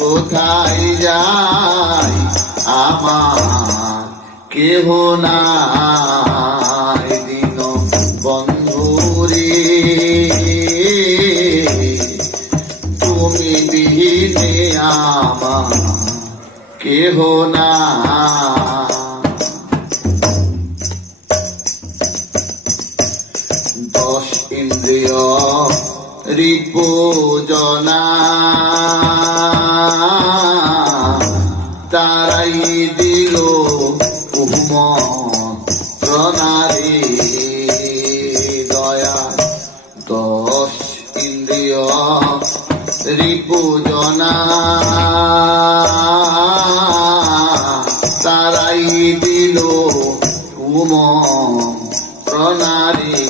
কোথায় যাই আমার কেহ নাই দিন বন্ধুরে তুমি বিহীনে আমার কেহ না দশ ইন্দ্রিয় রিপুজনা তারাই দিল প্রণারী দয়া দশ ইন্দ্রিয় রিপুজনা তারাই দিল প্রণারী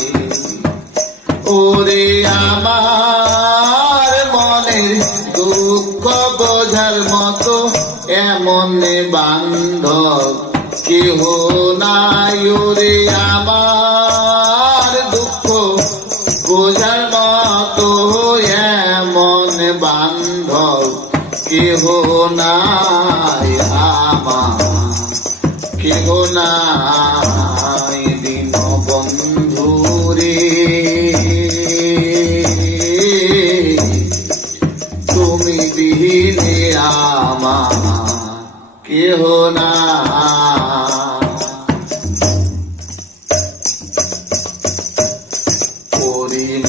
ওরে আমার মনের দুঃখ বোঝার মতো এমন বান্ধব কেহ নাই ওরে আমার দুঃখ বোঝার মতো এমন বান্ধব কেহ নাই আমার কেহ নাই দিন বন্ধুরে তুমি বিহীনে আমার কেহ না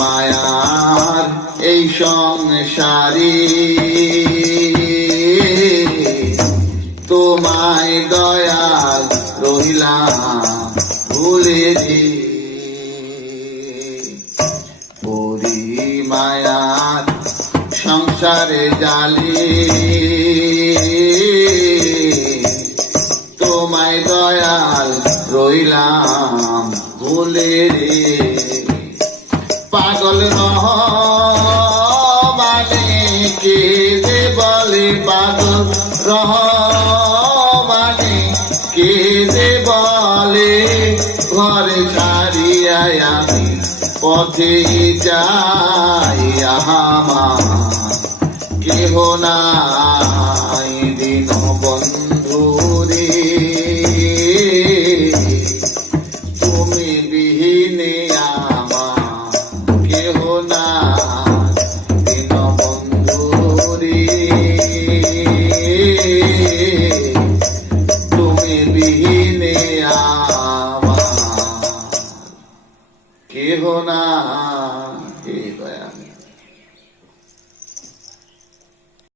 মায়ার এই সংসারে তোমায় দয়াল রহিলাম ভুলে রে পরি মায়ার সংসারে জালে তোমায় দয়াল রহিলাম ভুলে রে পাগল রহমানে কে যে বলে পাগল রহমানে কে যে বলে ঘরে ছাড়িয়াই আমি পথে যাই আমার কেহ নাই দিন বন্ধু